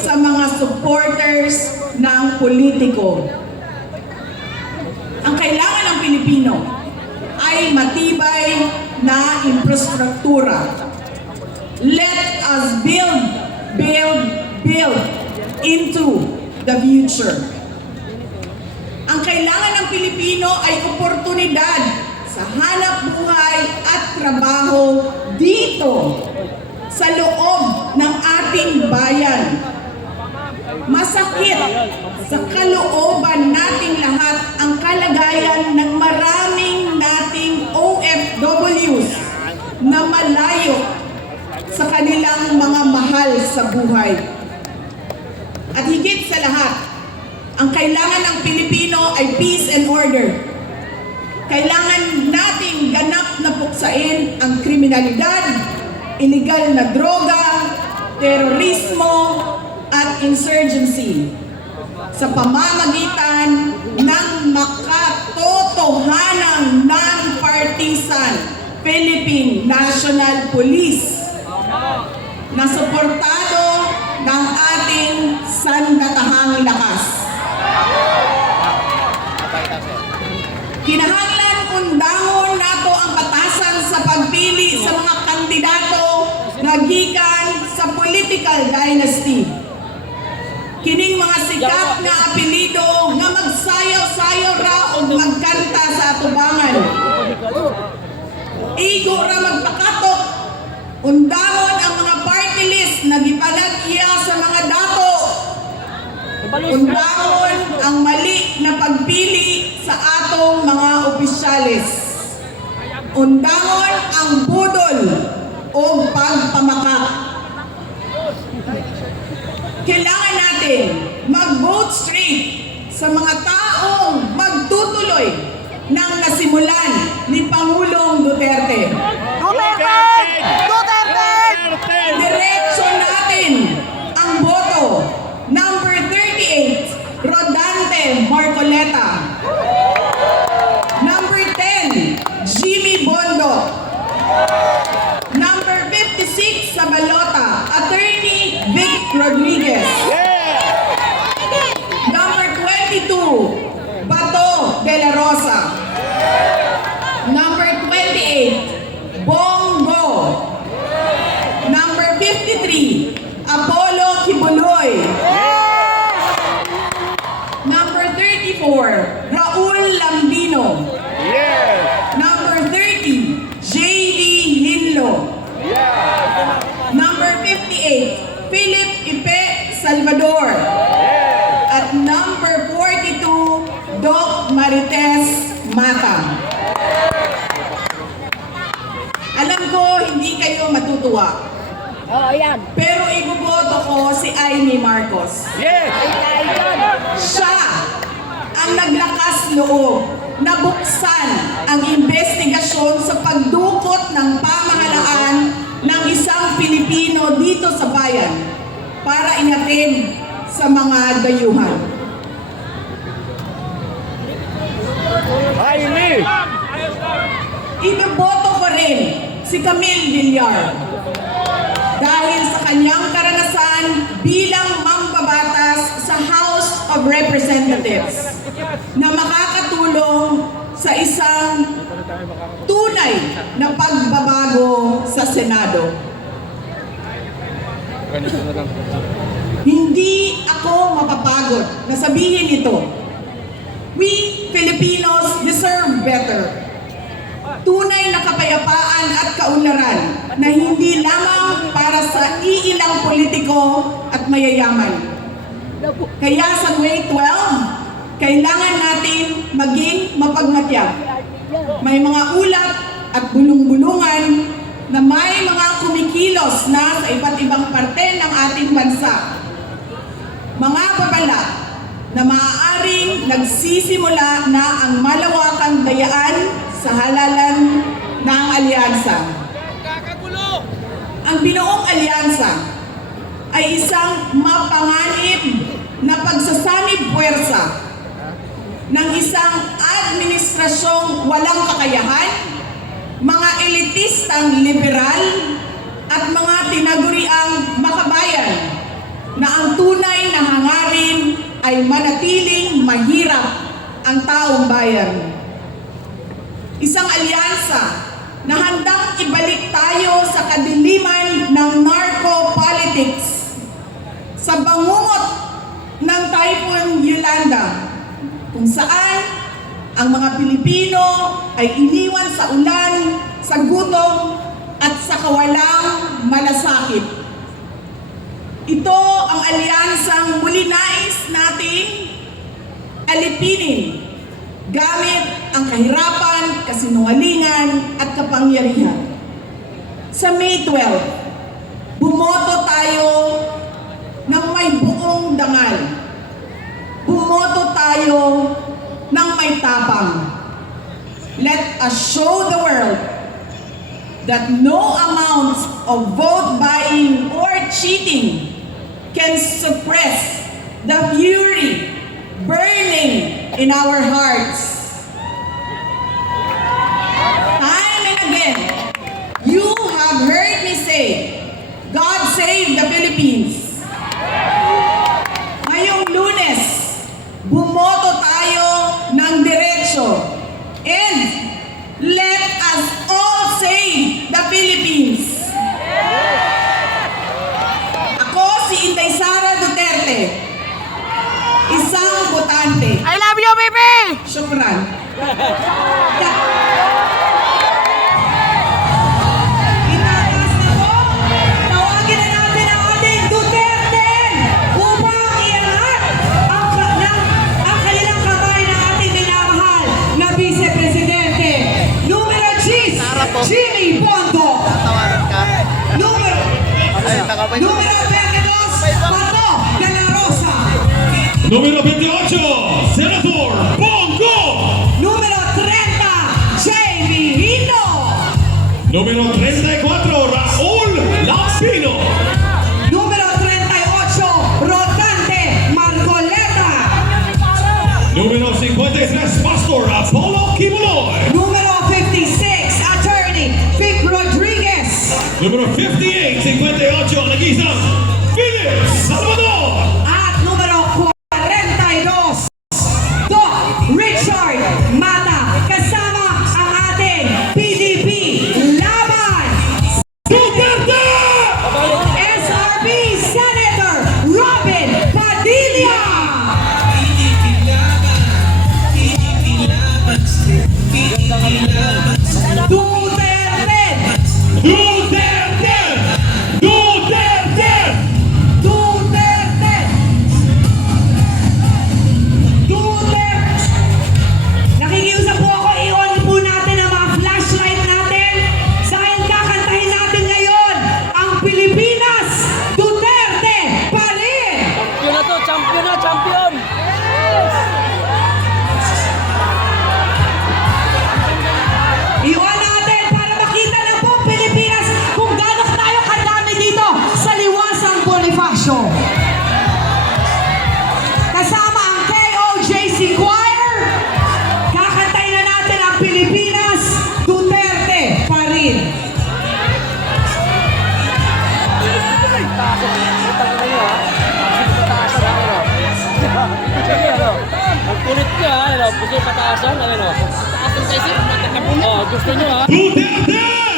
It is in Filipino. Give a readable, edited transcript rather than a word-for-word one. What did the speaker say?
sa mga supporters ng politiko. Ang kailangan ng Pilipino ay matibay na infrastruktura. Let us build into the future. Ang kailangan ng Pilipino ay oportunidad sa hanap buhay at trabaho dito sa loob ng ating bayan. Masakit sa kalooban nating lahat ang kalagayan ng maraming nating OFWs na malayo sa kanilang mga mahal sa buhay. At higit sa lahat, ang kailangan ng Pilipino ay peace and order. Kailangan nating ganap na puksain ang kriminalidad, illegal na droga, terorismo, at insurgency sa pamamagitan ng makatotohanang non-partisan Philippine National Police na suportado ng ating sandatahang lakas. Kinahanglan undahon nato ang batasan sa pagpili sa mga kandidato na gikan sa political dynasty. Kining mga sikat na apelido nga magsayaw-sayaw ra o magkanta sa atubangan. Igo ra magpakatok, undahon ang mga party list na gipanagya sa mga dato. Undahon ang mali na pagpili sa atong mga opisyalis. Undahon ang budol o pagpamakak. Kailangan natin mag-vote straight sa mga taong magtutuloy ng nasimulan ni Pangulong Duterte. Diretso natin ang boto. Number 38, Rodante Marcoleta. Number 10, Jimmy Bondo. Number 56 sa balota, Attorney Vic Rodriguez. Number 22, Bato de la Rosa. Number 28, Bongo. Number 53, Apollo Kibuloy. Number 34, Raul Lambino. Number 30, J.D. Hinlo. Number 58, Philip Ipe Salvador. At number 42, Doc Marites Mata. Alam ko, hindi kayo matutuwa. Ayan. Pero iboboto ko si Amy Marcos. Siya ang naglakas loob na buksan ang investigasyon sa pagdukot ng pamahalaan ng isang Pilipino dito sa bayan para inatid sa mga dayuhan. Iboboto ko rin si Camille Villar dahil sa kanyang karanasan bilang mambabatas sa House of Representatives na makakatulong sa isang tunay na pagbabago sa Senado. Hindi ako mapapagod na sabihin ito. We Filipinos deserve better. Tunay na kapayapaan at kaunlaran na hindi lamang para sa iilang politiko at mayayaman. Kaya sa May 12, kailangan natin maging mapagmatyag. May mga ulat at bulong-bulungan na may mga kumikilos na sa iba't ibang parte ng ating bansa. Mga babala na maaaring nagsisimula na ang malawakang dayaan sa halalan ng alyansa. Ang binuong alyansa ay isang mapanganib na pagsasanib puwersa ng isang administrasyong walang kakayahan, mga elitistang liberal at mga tinaguriang makabayan na ang tunay na hangarin ay manatiling mahirap ang taong bayan. Isang alyansa na handang ibalik tayo sa kadiliman ng narco-politics, sa bangungot ng Typhoon Yolanda, kung saan ang mga Pilipino ay iniwan sa ulan, sa gutom, at sa kawalang malasakit. Ito ang alyansang muli nais nating alipinin gamit ang kahirapan, kasinungalingan at kapangyarihan. Sa May 12, bumoto tayo ng may buong dangal. Bumoto tayo ng may tapang. Let us show the world that no amount of vote buying or cheating can suppress the fury burning in our hearts. Time and again, you have heard me say, God save the Philippines. Ngayong Lunes, bumoto tayo ng diretso. And let us all save the Philippines. Ako si Inday Sara Duterte, isang botante. I love you, baby! Syukran. Itaas na po, tawagin na natin ang ating Duterte upang iangat ang kanilang kamay ng ating minamahal na Vice Presidente. Numero 10, Jimmy Bongo. Numero 22, Pato de la Rosa. Número 28, Senator Bongo. Número 30, Jamie Hino. Número 34, Raúl Lapino. Número 38, Rotante Marcoleta. Número 53, Pastor Apollo Kibuloy. Número 56, Attorney Vic Rodriguez. Número 58, 58, nag-isang Philip Salvador. At número 42, Doc Richard Mata. Kasama ang ating PDP Laban. Duterte! SRB Senator Robin Padilla. Duterte! Duterte! Duterte! Duterte! Duterte! Nakikiusap po ako, i-on po natin ang mga flashlight natin. Sa ngayon, kakantahin natin ngayon ang Pilipinas, Duterte pa rin! Champion na to, champion na, champion! I-on natin para makita na po Pilipinas kung gaano tayo kadami dito sa Liwasang Bonifacio. Kasama ang KOJC Choir, kakantayin na natin ang Pilipinas, Duterte pa rin. Ang kulit niya, ano, puso pataasan, ano, pataasan sa isip, oh, gusto niyo ha? Duterte!